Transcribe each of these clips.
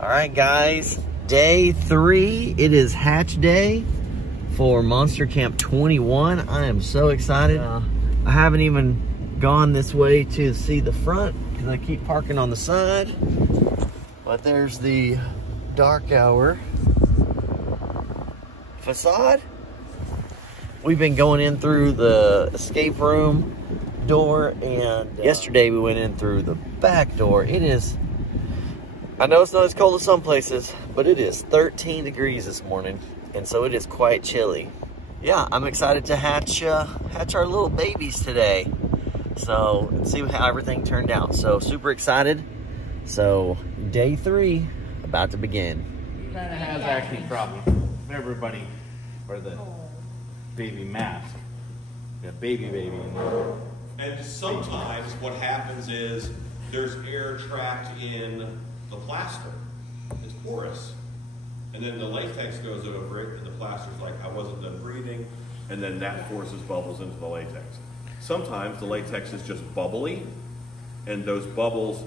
All right, guys, day 3. It is hatch day for Monster Camp 21. I am so excited. I haven't even gone this way to see the front because I keep parking on the side. But there's the dark hour facade. We've been going in through the escape room door, and yesterday we went in through the back door. It is, I know it's not as cold as some places, but it is 13 degrees this morning, and so it is quite chilly. Yeah, I'm excited to hatch our little babies today. So let's see how everything turned out. So super excited. So day 3 about to begin. Kind of has actually problem. Everybody for the baby mask. Got baby in there. And sometimes what happens is there's air trapped in the plaster. It's porous. And then the latex goes over it, and the plaster's like, I wasn't done breathing, and then that forces bubbles into the latex. Sometimes the latex is just bubbly, and those bubbles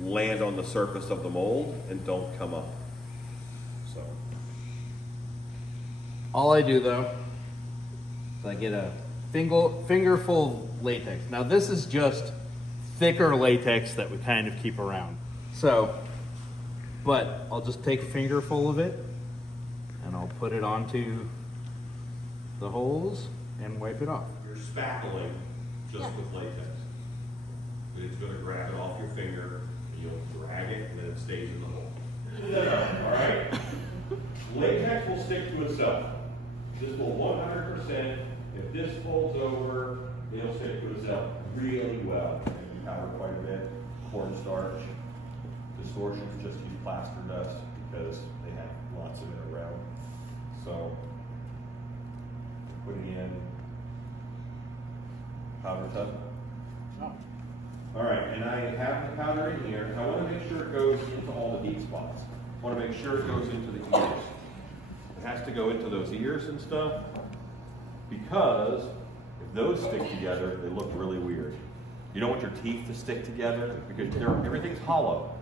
land on the surface of the mold and don't come up. So. All I do though is I get a fingerful of latex. Now this is just thicker latex that we kind of keep around. So, but I'll just take a fingerful of it and I'll put it onto the holes and wipe it off. You're spackling just with latex. It's going to grab it off your finger, and you'll drag it, and then it stays in the hole. All right? Latex will stick to itself. This will 100%. If this folds over, it'll stick to itself really well. You powder quite a bit. Cornstarch. Distortions just use plaster dust because they have lots of it around. So, putting in powder tub. Oh. All right, and I have the powder in here. I want to make sure it goes into all the deep spots. I want to make sure it goes into the ears. It has to go into those ears and stuff, because if those stick together, they look really weird. You don't want your teeth to stick together because everything's hollow.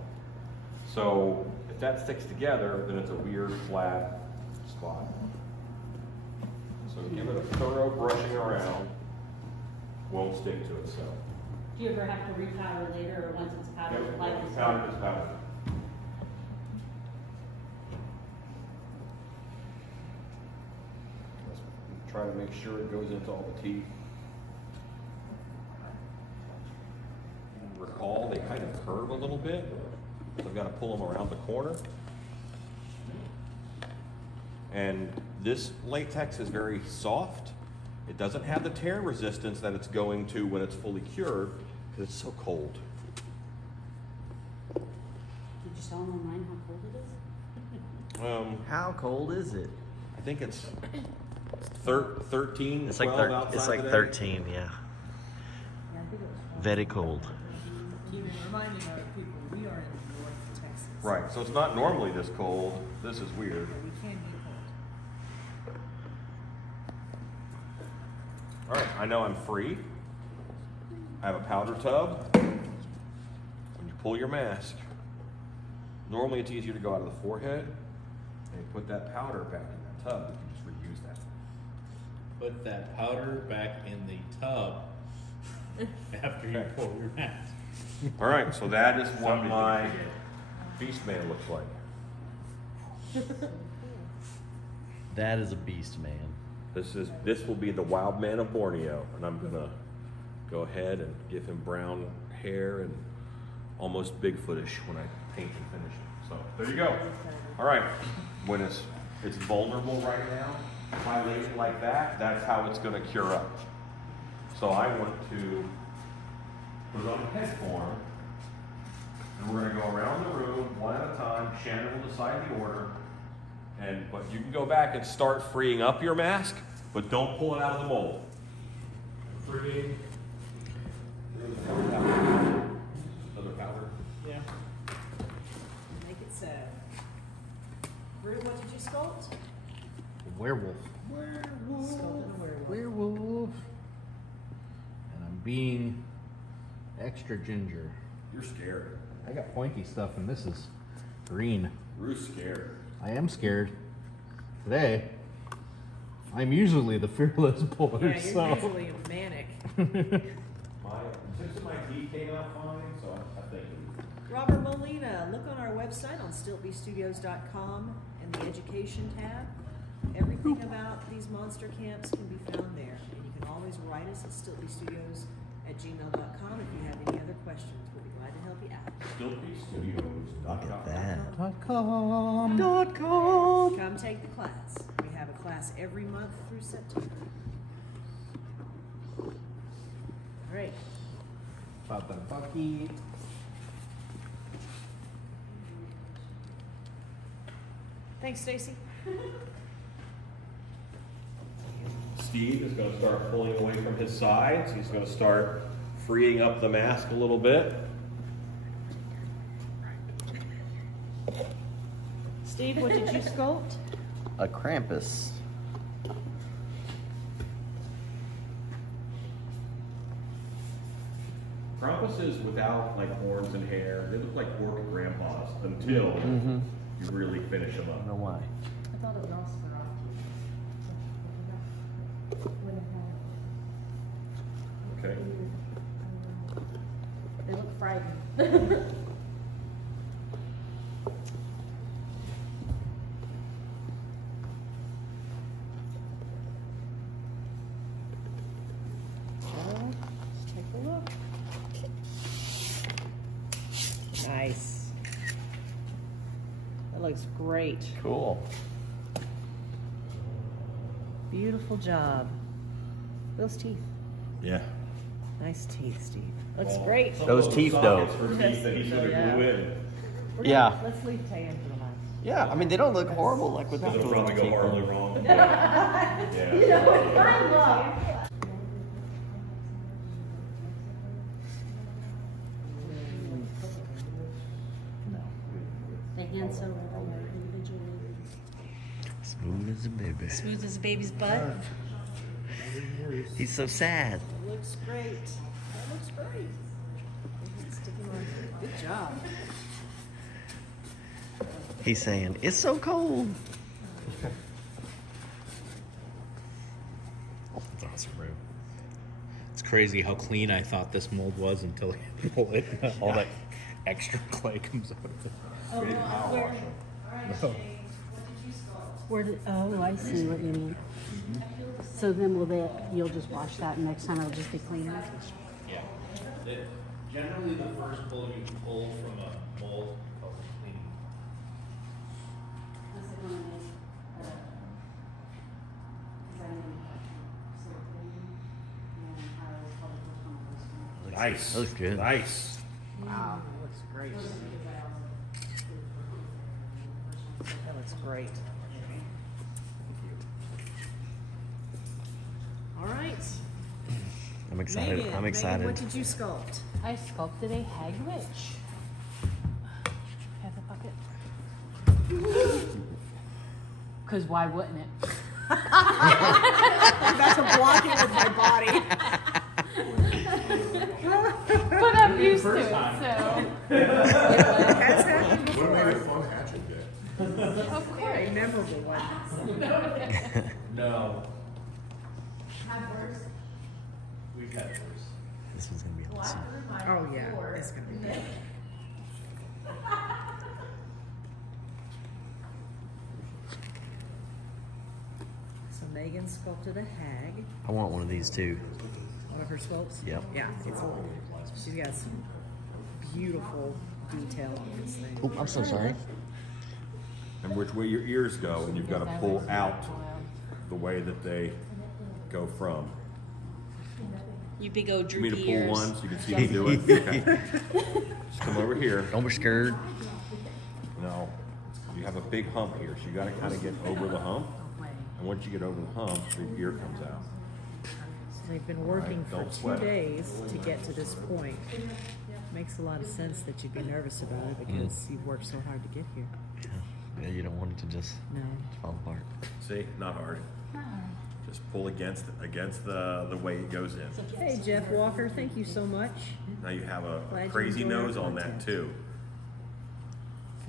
So if that sticks together, then it's a weird flat spot. So give it a thorough brushing around. Won't stick to itself. Do you ever have to repowder later, or once it's powdered, like this? Powder is powder. Let's try to make sure it goes into all the teeth. Recall, they kind of curve a little bit, so I've got to pull them around the corner. And this latex is very soft. It doesn't have the tear resistance that it's going to when it's fully cured, because it's so cold. Did you tell them online how cold it is? How cold is it? I think it's 13, It's like 13, yeah. Yeah, I think it was. Very cold. Keep reminding other people we are in North Texas. Right, so it's not normally this cold. This is weird. We can get cold. All right, I know I'm free. I have a powder tub. When you pull your mask, normally it's easier to go out of the forehead, and you put that powder back in that tub. You can just reuse that. Put that powder back in the tub after you pull your mask. All right, so that is what my beast man looks like. That is a beast, man. This will be the wild man of Borneo, and I'm gonna go ahead and give him brown hair and almost Bigfootish when I paint and finish it. So there you go. All right, when it's vulnerable right now, if I lay it like that, that's how it's gonna cure up. So I want to put it on a head form, and we're gonna go around the room one at a time. Shannon will decide the order. But you can go back and start freeing up your mask, but don't pull it out of the mold. Freeing. Another powder. Yeah. Make it sad. Rue, what did you sculpt? Werewolf. Sculpted a werewolf. Werewolf. And I'm being extra ginger. You're scared. I got pointy stuff, and this is Green. Ruth's scared. I am scared. Today, I'm usually the fearless puller, Yeah, you're so. usually manic. Six of my D came out fine, so I think. Robert Molina, look on our website on stiltbestudios.com and the education tab. Everything about these monster camps can be found there. And you can always write us at stiltbestudios@gmail.com if you have any other questions. We'll be glad to help you out. StiltBeStudios.com. Look at that. .com. Come take the class. We have a class every month through September. All right. About the bucket. Thanks, Stacy. Steve is going to start pulling away from his sides. He's going to start freeing up the mask a little bit. Steve, what did you sculpt? A Krampus. Krampuses without like horns and hair, they look like orc grandpas until you really finish them I don't up. know why. I thought it was Nosferatu. Okay. They look frightened. Let's take a look. Nice. That looks great. Cool. Beautiful job. Those teeth. Yeah. Nice teeth, Steve. Looks Well, great. some Those of teeth, sockets though. For teeth that he should have glue in. Yeah. Let's leave Tay in for the night. Yeah, I mean, they don't look horrible like without Because the it'll little probably go teeth. horribly wrong. Yeah. They hand sew individually. Smooth as a baby. Smooth as a baby's butt. He's so sad. That looks great. That looks great. Stick him on. Good job. He's saying, it's so cold. That's awesome, bro. It's crazy how clean I thought this mold was until you pull it. All that extra clay comes out of it. Where did, oh, I see what you mean. So then you'll just wash that and next time it'll just be cleaner? Yeah. Generally, the first pull you pull from a mold called cleaning. Nice. Looks good. Nice. Wow, that looks great. That looks great. All right. I'm excited. Megan, I'm excited. Megan, what did you sculpt? I sculpted a hag witch. Have a bucket. Because why wouldn't it? I'm about to block it with my body. But I'm used to it, so. That's happened What before. made it fun hatching day? Of course. A memorable one. No. We've had worse. This one's gonna be awesome. Oh yeah, it's gonna be good. So Megan sculpted a hag. I want one of these too. One of her sculpts? Yep. Yeah, she's got some beautiful detail on this thing. Oh, I'm so sorry. And which way your ears go, and you've got to pull out the way that they go from. You big old You mean droopy to pull ears. one so you can see me do it? Okay. Just come over here. Don't be scared. No, you have a big hump here, so you got to kind of get over the hump. And once you get over the hump, the ear comes out. They've been working Right, for don't 2 sweat it. days to get to this point. Makes a lot of sense that you'd be nervous about it because you've worked so hard to get here. Yeah, you don't want it to just No. fall apart. See, not hard. Just pull against the way it goes in. Hey, Jeff Walker, thank you so much. Now you have Glad a you crazy enjoyed our nose on that content. too.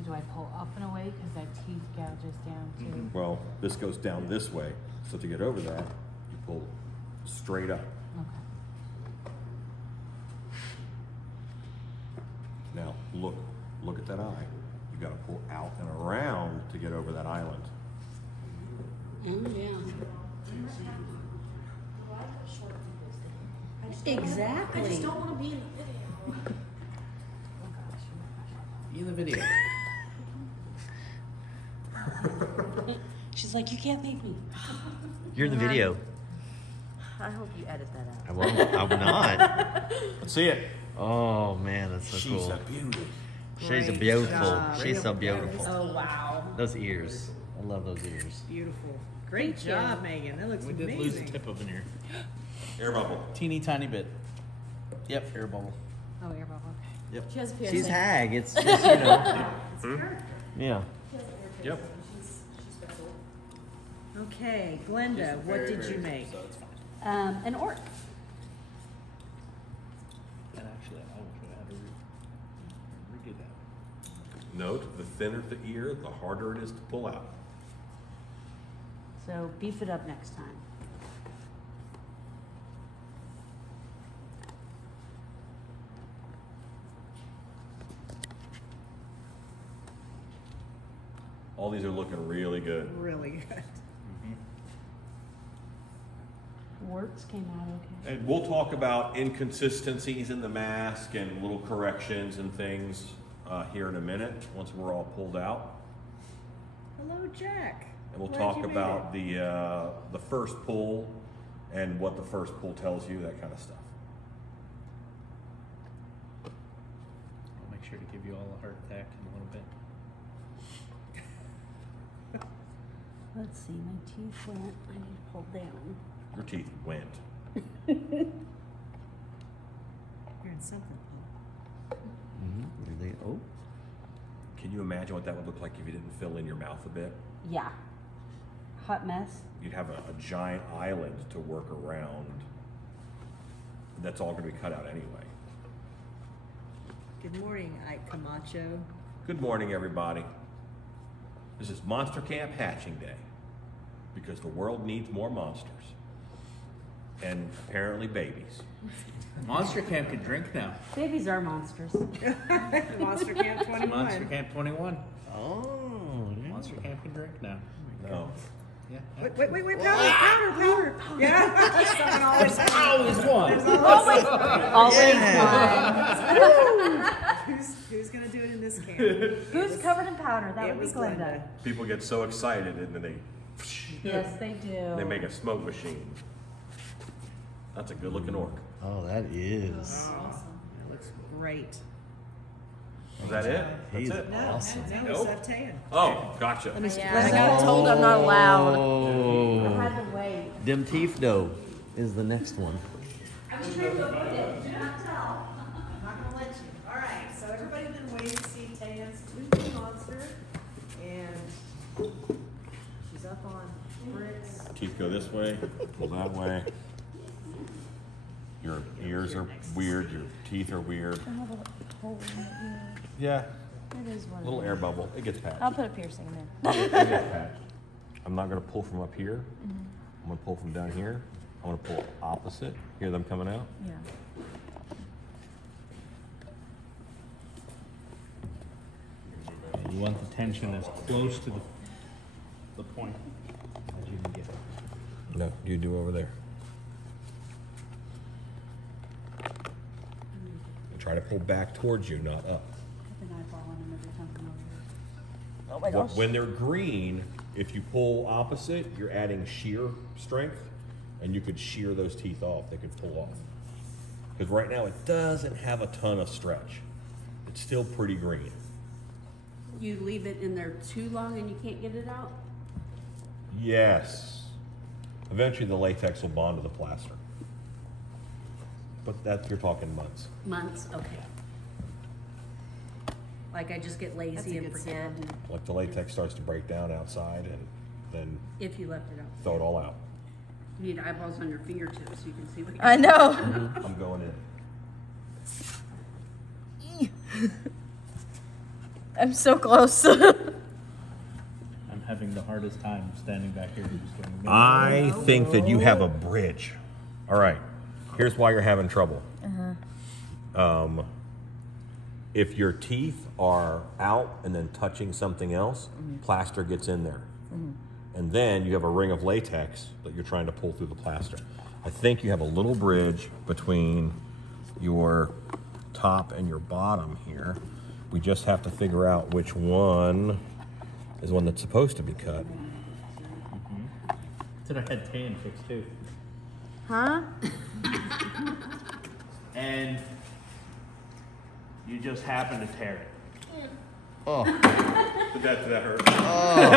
Do I I pull up and away because that teeth gouges down too? Well, this goes down this way, so to get over that, you pull straight up. Okay. Now, look at that eye. You gotta pull out and around to get over that island. Oh, yeah. Exactly. I just don't want to be in the video. In the video. She's like, you can't make me. You're in the video. I hope you edit that out. I won't. I'm not. Let's see it. Oh man, that's so cool. beauty. She's a Great beautiful. job. She's so beautiful. Oh, wow. Those ears. I love those ears. Beautiful. Great Thank you. job, Megan. That looks We amazing. did lose the tip of an ear. Air bubble. Teeny tiny bit. Yep, air bubble. Oh, air bubble. Okay. Yep. She has She's piercing. hag. It's just, you know. Yeah. Yep. Okay, Glenda, what did you make? So it's fine. An orc. And actually, I would have to redo that. Note, the thinner the ear, the harder it is to pull out. So beef it up next time. All these are looking really good. Really good. Works came out okay. And we'll talk about inconsistencies in the mask and little corrections and things here in a minute, once we're all pulled out. Hello, Jack. And we'll Glad talk you made about the first pull and what the first pull tells you, that kind of stuff. I'll make sure to give you all a heart attack in a little bit. Let's see, my teeth went. I need to pull down. Your teeth went. You're in something. Oh. Can you imagine what that would look like if you didn't fill in your mouth a bit? Yeah. Hot mess. You'd have a giant island to work around. That's all going to be cut out anyway. Good morning, Ike Camacho. Good morning, everybody. This is Monster Camp Hatching Day because the world needs more monsters. And apparently babies. Monster Camp can drink now. Babies are monsters. Monster Camp 21. Monster Camp 21. Oh. Yeah. Monster Camp can drink now. No. Yeah. Wait, powder. Yeah. Someone always Always one. Always one. Who's gonna do it in this camp? Who's covered in powder? That It would be was Glenda. People get so excited and then Yes, they do. they make a smoke machine. That's a good looking orc. Oh, that is. Awesome. That looks great. Is that it? He's That's it? awesome. No, Nope. it's Seftayan. Oh, gotcha. I got told I'm not allowed. I Oh. had to wait. Dim teeth dough is the next one. I'm not gonna let you. All right, so everybody's been waiting to see Tayan's toothy monster, and she's up on bricks. Teeth go this way, pull that way. Your ears are weird, your teeth are weird. I have a hole in my ear. Yeah, It is what it little is. air bubble. It gets patched. I'll put a piercing in. It gets patched. I'm not gonna pull from up here. I'm gonna pull from down here. I'm gonna pull opposite. Hear them coming out? Yeah. You want the tension as close to the point as you can get. No, you do over there. And try to pull back towards you, not up. Keep an eyeball on them every time I'm over here. Oh my gosh. When they're green, if you pull opposite, you're adding shear strength, and you could shear those teeth off. They could pull off. Because right now it doesn't have a ton of stretch. It's still pretty green. You leave it in there too long and you can't get it out? Yes. Eventually the latex will bond to the plaster. But that you're talking months. Months, okay. Like I just get That's lazy a and good forget Like the latex starts to break down outside, and then if you left it out. throw it all out. You need eyeballs on your fingertips so you can see what I know. I'm going in. I'm so close. I'm having the hardest time standing back here. Just going, I think that you have a bridge. All right. Here's why you're having trouble. If your teeth are out and then touching something else, plaster gets in there. And then you have a ring of latex that you're trying to pull through the plaster. I think you have a little bridge between your top and your bottom here. We just have to figure out which one is one that's supposed to be cut. Said I had tan fixed too. Huh? And you just happen to tear it. Oh, Did that hurt? I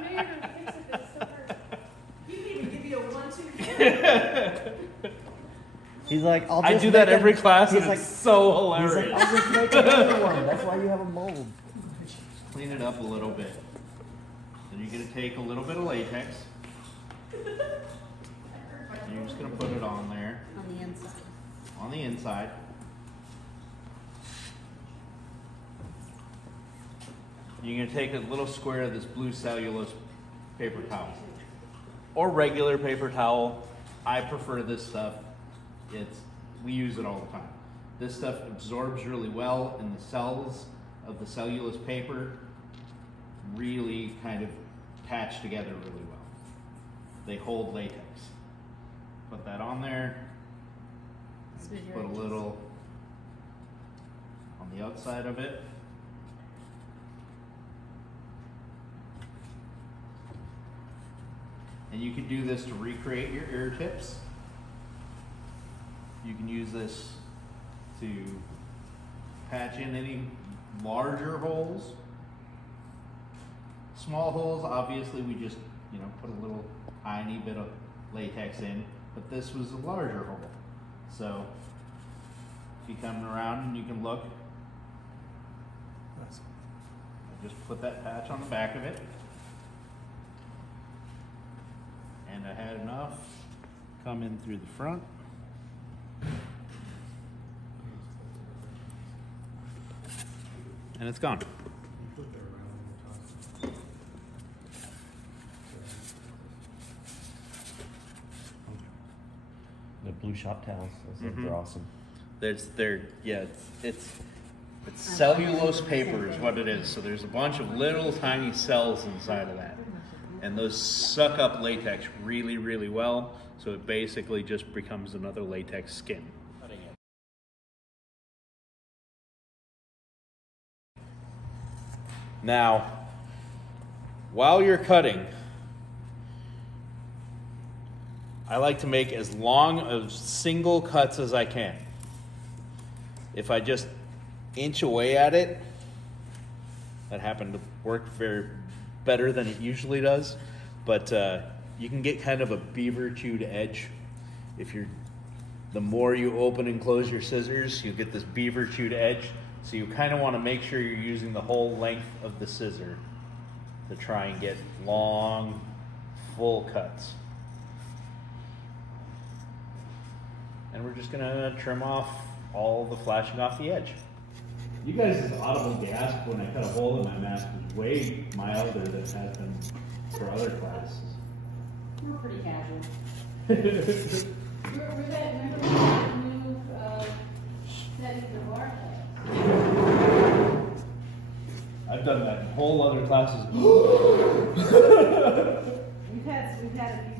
knew you were gonna fix it, but it still hurt. He didn't even give you a 1, 2, 3. He's like, I do that every class, and he's it's so He's hilarious. like, I'll just make another one. That's why you have a mold. Clean it up a little bit. Then you're gonna take a little bit of latex. And you're just gonna put it on there, On the inside. on the inside. You're gonna take a little square of this blue cellulose paper towel. Or regular paper towel. I prefer this stuff. We use it all the time. This stuff absorbs really well, and the cells of the cellulose paper really kind of attach together really well. They hold latex. Put that on there. Just put a little on the outside of it. And you can do this to recreate your ear tips. You can use this to patch in any larger holes. Small holes, obviously we just, put a little tiny bit of latex in, but this was a larger hole. So if you come around and you can look, I just put that patch on the back of it. And I had enough come in through the front. And it's gone. The blue shop towels. They're awesome. It's cellulose paper is what it is. So there's a bunch of little tiny cells inside of that. And those suck up latex really, really well. So it basically just becomes another latex skin. Now, while you're cutting, I like to make as long of single cuts as I can. If I just inch away at it, that happened to work better than it usually does, but you can get kind of a beaver chewed edge. The more you open and close your scissors, you get this beaver chewed edge. So you kind of want to make sure you're using the whole length of the scissor to try and get long, full cuts. And we're just gonna trim off all the flashing off the edge. You guys' audible gasp when I cut a hole in my mask was way milder than it has been for other classes. We're pretty casual. Remember that new setting the bar class? I've done that in whole other classes. We've had a few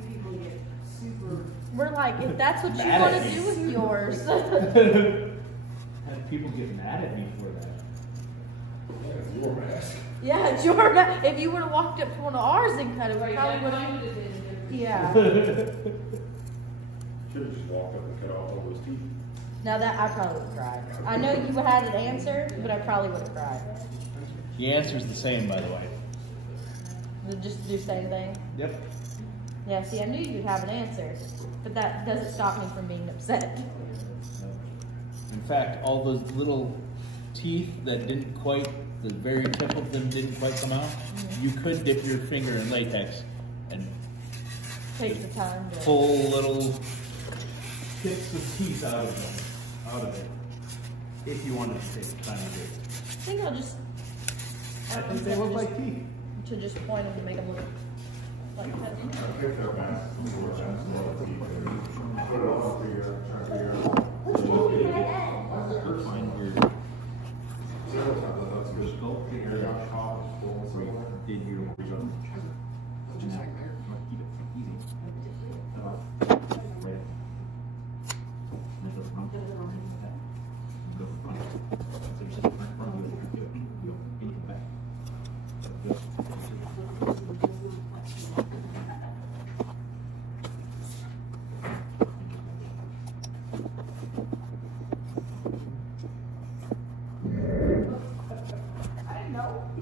people get super. We're like, if that's what you Mad want at to me. do with yours. Had people get mad at me for that. Your mask. Yeah, it's your bad. If you would have walked up to one of ours and cut it, we probably would have. Yeah. Should have just walked up and cut off all those teeth. Now that I probably would have cried. I know you had an answer, but I probably would have cried. The answer's the same, by the way. Just do the same thing. Yep. Yeah, see, I knew you'd have an answer, but that doesn't stop me from being upset. In fact, all those little teeth that the very tip of them didn't quite come out, you could dip your finger in latex and Take the time to. pull little tips of teeth out of it. If you wanted to take the time to do it. I think I'll just. I think they look like teeth. To just point them to make them look like I think they're masks. Put it on for your, Find your skull. Did you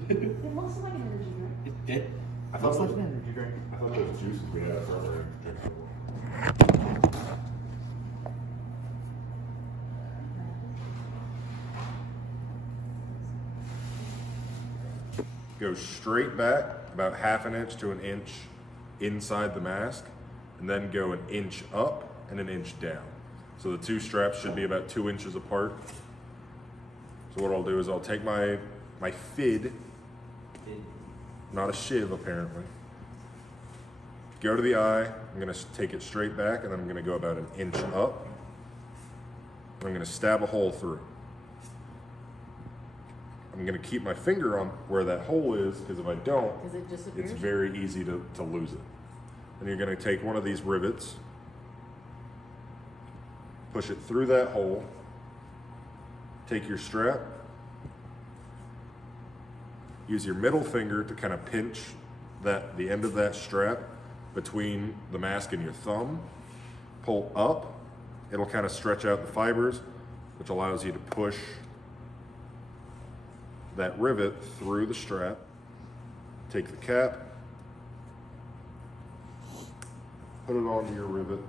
It looks like an energy drink. It did. I thought it was like an energy drink. I thought those juices we had earlier. Go straight back about half an inch to an inch inside the mask, and then go an inch up and an inch down. So the two straps should be about 2 inches apart. So what I'll do is I'll take my fid, not a shiv apparently, go to the eye, I'm gonna take it straight back, and then I'm gonna go about an inch up, and I'm gonna stab a hole through. I'm gonna keep my finger on where that hole is, because if I don't, It disappears? it's very easy to lose it. And you're gonna take one of these rivets, push it through that hole, take your strap, use your middle finger to kind of pinch the end of that strap between the mask and your thumb, pull up, it'll kind of stretch out the fibers, which allows you to push that rivet through the strap, take the cap, put it onto your rivet,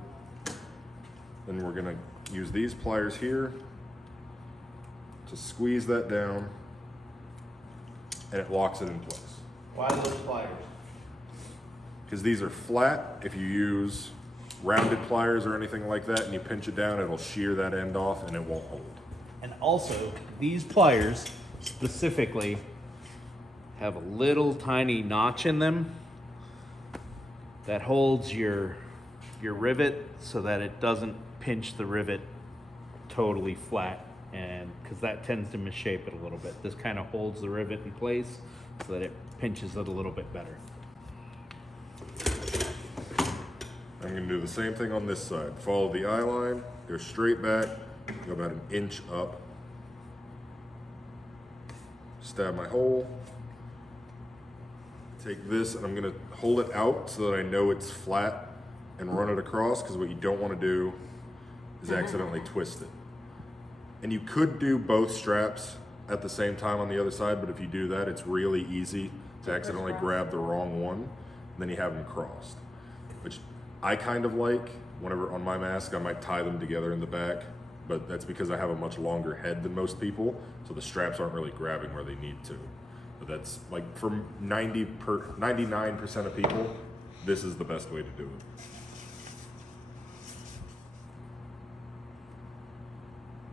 then we're gonna use these pliers here to squeeze that down, and it locks it in place. Why those pliers? Because these are flat. If you use rounded pliers or anything like that and you pinch it down, it'll shear that end off and it won't hold. And also, these pliers specifically have a little tiny notch in them that holds your rivet so that it doesn't pinch the rivet totally flat, and because that tends to misshape it a little bit. This kind of holds the rivet in place so that it pinches it a little bit better. I'm going to do the same thing on this side. Follow the eye line, go straight back, go about an inch up, stab my hole, take this and I'm going to hold it out so that I know it's flat and run it across, because what you don't want to do is accidentally twist it. And you could do both straps at the same time on the other side, but if you do that, it's really easy to accidentally grab the wrong one, and then you have them crossed, which I kind of like. Whenever on my mask, I might tie them together in the back, but that's because I have a much longer head than most people, so the straps aren't really grabbing where they need to. But that's like, for 99% of people, this is the best way to do it.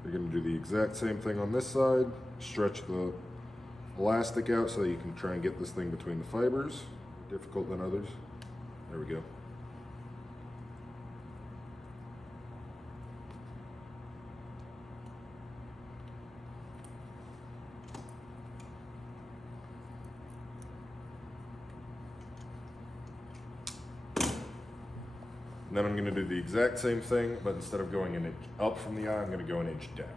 You're going to do the exact same thing on this side. Stretch the elastic out so that you can try and get this thing between the fibers. Difficult than others. There we go. And then I'm going to do the exact same thing, but instead of going an inch up from the eye, I'm going to go an inch down.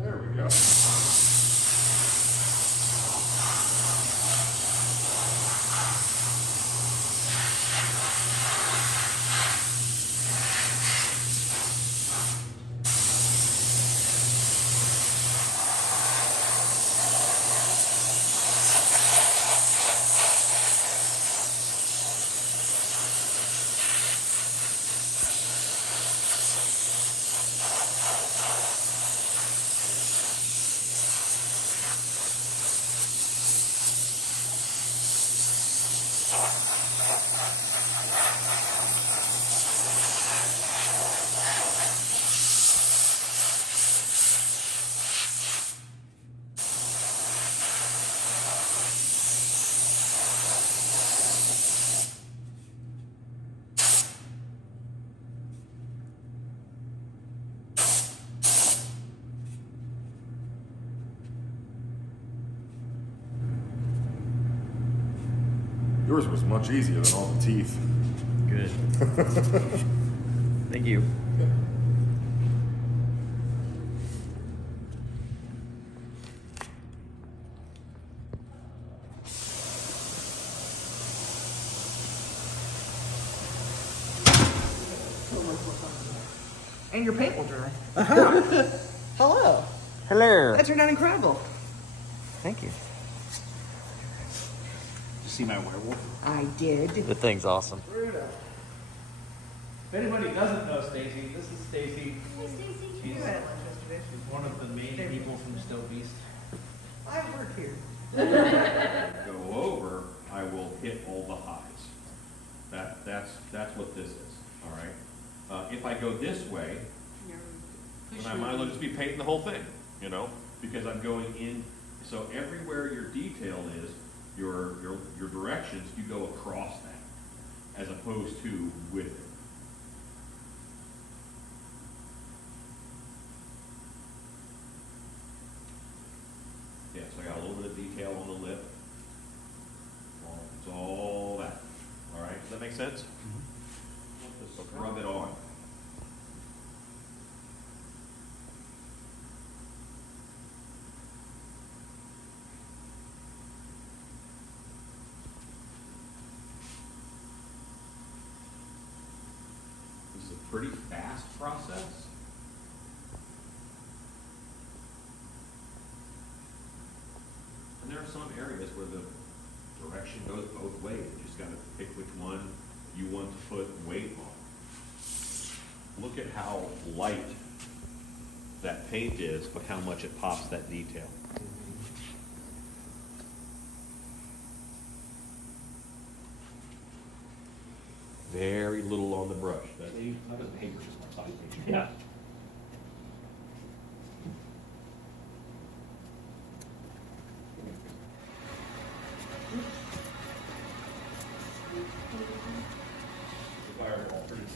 There we go. Yours was much easier than all the teeth. Good. Thank you. And your paint will dry. Hello. Hello. That turned out incredible. Thank you. See my werewolf? I did. The thing's awesome. If anybody doesn't know Stacy, this is Stacy. Hi, Stacy. She's one of the main people from Still Beast. I work here. Go over, I will hit all the highs. That's what this is, all right? If I go this way, then I might as well just be painting the whole thing, you know? Because I'm going in, so everywhere your detail is, your directions, you go across that, as opposed to with it. Yeah, so I got a little bit of detail on the lip. It's all that. All right, does that make sense? Just rub it on. This is a pretty fast process. And there are some areas where the direction goes both ways. You just got to pick which one you want to put weight on. Look at how light that paint is, but how much it pops that detail. Very little on the brush. That paper's just my side. Yeah. Fire alternate